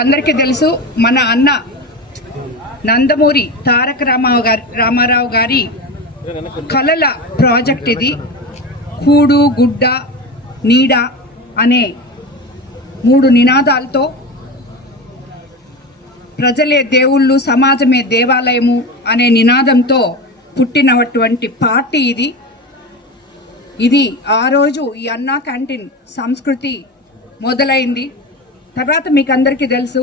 అందరికీ తెలుసు, మన అన్న నందమూరి తారక రామారావు గారి కలల ప్రాజెక్ట్ ఇది. కూడు గుడ్డ నీడ అనే 3 నినాదాలతో ప్రజలే దేవుళ్ళు, సమాజమే దేవాలయము అనే నినాదంతో పుట్టినటువంటి పార్టీ ఇది. ఇది ఆ రోజు ఈ అన్నా క్యాంటీన్ సంస్కృతి మొదలైంది. తర్వాత మీకు అందరికీ తెలుసు,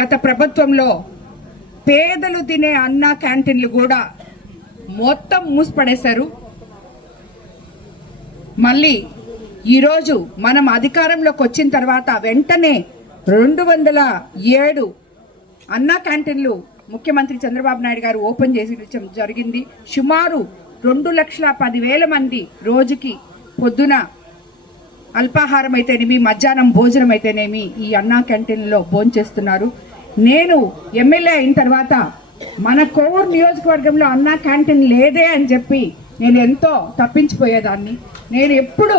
గత ప్రభుత్వంలో పేదలు తినే అన్నా క్యాంటీన్లు కూడా మొత్తం మూసిపడేశారు. మళ్ళీ ఈరోజు మనం అధికారంలోకి వచ్చిన తర్వాత వెంటనే 207 అన్నా క్యాంటీన్లు ముఖ్యమంత్రి చంద్రబాబు నాయుడు గారు ఓపెన్ చేసి జరిగింది. సుమారు 2,10,000 మంది రోజుకి పొద్దున అల్పాహారం అయితేనేమి, మధ్యాహ్నం భోజనం అయితేనేమి ఈ అన్నా క్యాంటీన్లో భోంచేస్తున్నారు. నేను ఎమ్మెల్యే అయిన తర్వాత మన కోవూరు నియోజకవర్గంలో అన్నా క్యాంటీన్ లేదే అని చెప్పి నేను ఎంతో తప్పించిపోయేదాన్ని. నేను ఎప్పుడు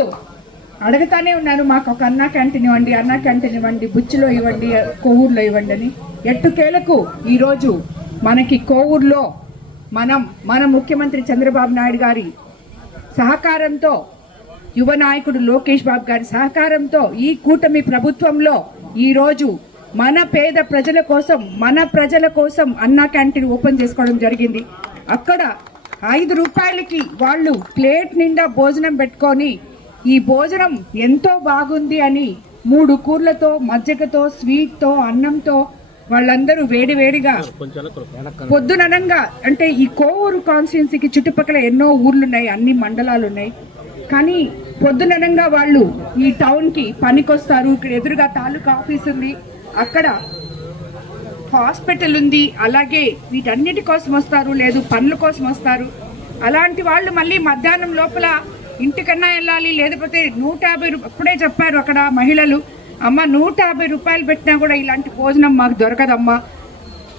అడుగుతానే ఉన్నాను, మాకు ఒక అన్నా క్యాంటీన్ ఇవ్వండి, అన్నా క్యాంటీన్ ఇవ్వండి, బుచ్చిలో ఇవ్వండి, కోవూరులో ఇవ్వండి అని. ఎట్టుకేలకు ఈరోజు మనకి కోవూరులో మన ముఖ్యమంత్రి చంద్రబాబు నాయుడు గారి సహకారంతో, యువ నాయకుడు లోకేష్ బాబు గారి సహకారంతో ఈ కూటమి ప్రభుత్వంలో ఈరోజు మన పేద ప్రజల కోసం అన్నా క్యాంటీన్ ఓపెన్ చేసుకోవడం జరిగింది. అక్కడ 5 రూపాయలకి వాళ్ళు ప్లేట్ నిండా భోజనం పెట్టుకొని ఈ భోజనం ఎంతో బాగుంది అని 3 కూరలతో, మజ్జిగతో, స్వీట్తో, అన్నంతో వాళ్ళందరూ వేడివేడిగా పొద్దుననంగా, అంటే ఈ కోవూరు కాన్స్టిట్యున్సీకి చుట్టుపక్కల ఎన్నో ఊర్లున్నాయి, అన్ని మండలాలు ఉన్నాయి. కానీ పొద్దుననంగా వాళ్ళు ఈ టౌన్కి పనికొస్తారు. ఇక్కడ ఎదురుగా తాలూకా ఆఫీస్ ఉంది, అక్కడ హాస్పిటల్ ఉంది, అలాగే వీటన్నిటి కోసం వస్తారు, లేదు పనుల కోసం వస్తారు. అలాంటి వాళ్ళు మళ్ళీ మధ్యాహ్నం లోపల ఇంటికన్నా వెళ్ళాలి, లేకపోతే 150 అప్పుడే చెప్పారు అక్కడ మహిళలు, అమ్మ 150 రూపాయలు పెట్టినా కూడా ఇలాంటి భోజనం మాకు దొరకదమ్మా.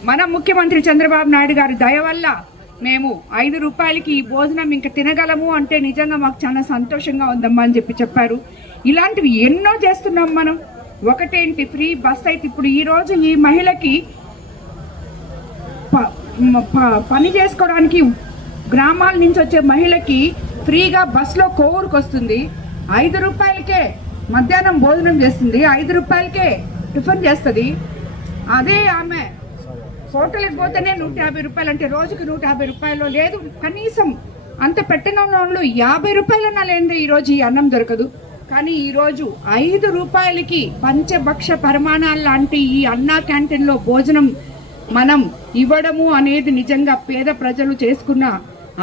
మన ముఖ్యమంత్రి చంద్రబాబు నాయుడు గారి దయ వల్ల మేము 5 రూపాయలకి ఈ భోజనం ఇంకా తినగలము అంటే నిజంగా మాకు చాలా సంతోషంగా ఉందమ్మా అని చెప్పారు. ఇలాంటివి ఎన్నో చేస్తున్నాం మనం. ఒకటేంటి, ఫ్రీ బస్ అయితే ఇప్పుడు ఈరోజు ఈ మహిళకి పని చేసుకోవడానికి గ్రామాల నుంచి వచ్చే మహిళకి ఫ్రీగా బస్సులో కోవూరుకు వస్తుంది. 5 రూపాయలకే మధ్యాహ్నం భోజనం చేస్తుంది, 5 రూపాయలకే టిఫిన్ చేస్తుంది. అదే ఆమె హోటల్కి పోతేనే 150 రూపాయలు, అంటే రోజుకి 150 రూపాయలు, లేదు కనీసం అంత పెట్టిన వాళ్ళు 50 రూపాయలన్నా లేదే ఈరోజు ఈ అన్నం దొరకదు. కానీ ఈరోజు 5 రూపాయలకి పంచభక్ష పరిమాణాలు లాంటి ఈ అన్నా క్యాంటీన్లో భోజనం మనం ఇవ్వడము అనేది నిజంగా పేద ప్రజలు చేసుకున్న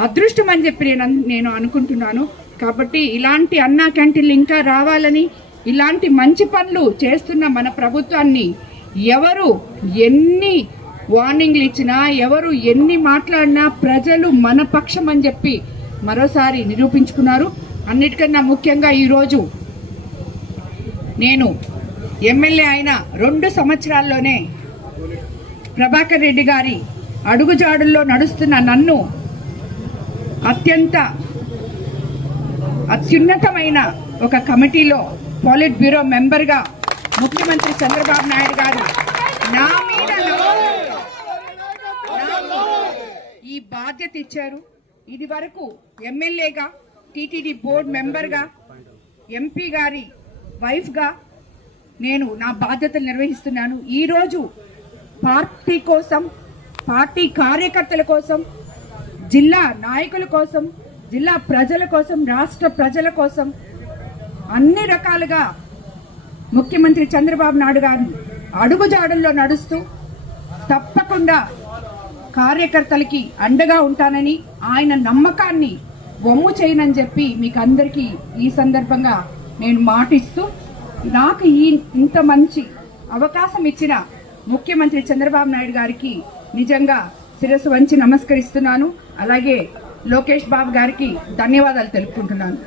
అదృష్టం అని చెప్పి నేను అనుకుంటున్నాను. కాబట్టి ఇలాంటి అన్నా క్యాంటీన్లు ఇంకా రావాలని, ఇలాంటి మంచి పనులు చేస్తున్న మన ప్రభుత్వాన్ని ఎవరు ఎన్ని వార్నింగ్లు ఇచ్చినా, ఎవరు ఎన్ని మాట్లాడినా ప్రజలు మన పక్షం అని చెప్పి మరోసారి నిరూపించుకున్నారు. అన్నిటికన్నా ముఖ్యంగా ఈరోజు నేను ఎమ్మెల్యే అయిన 2 సంవత్సరాల్లోనే ప్రభాకర్ రెడ్డి గారి అడుగుజాడుల్లో నడుస్తున్న నన్ను అత్యున్నతమైన ఒక కమిటీలో పాలిట్ బ్యూరో మెంబర్గా ముఖ్యమంత్రి చంద్రబాబు నాయుడు గారు నా మీద ఈ బాధ్యత ఇచ్చారు. ఇది వరకు ఎమ్మెల్యేగా, టీటీడీ బోర్డు మెంబర్గా, ఎంపీ గారి వైఫ్గా నేను నా బాధ్యతలు నిర్వహిస్తున్నాను. ఈరోజు పార్టీ కోసం, పార్టీ కార్యకర్తల కోసం, జిల్లా నాయకుల కోసం, జిల్లా ప్రజల కోసం, రాష్ట్ర ప్రజల కోసం అన్ని రకాలుగా ముఖ్యమంత్రి చంద్రబాబు నాయుడు గారు అడుగుజాడల్లో నడుస్తూ తప్పకుండా కార్యకర్తలకి అండగా ఉంటానని, ఆయన నమ్మకాన్ని వమ్ము చేయనని చెప్పి మీకు అందరికీ ఈ సందర్భంగా నేను మాటిస్తూ, నాకు ఇంత మంచి అవకాశం ఇచ్చిన ముఖ్యమంత్రి చంద్రబాబు నాయుడు గారికి నిజంగా శిరస్సు వంచి నమస్కరిస్తున్నాను. అలాగే లోకేష్ బాబు గారికి ధన్యవాదాలు తెలుపుకుంటున్నాను.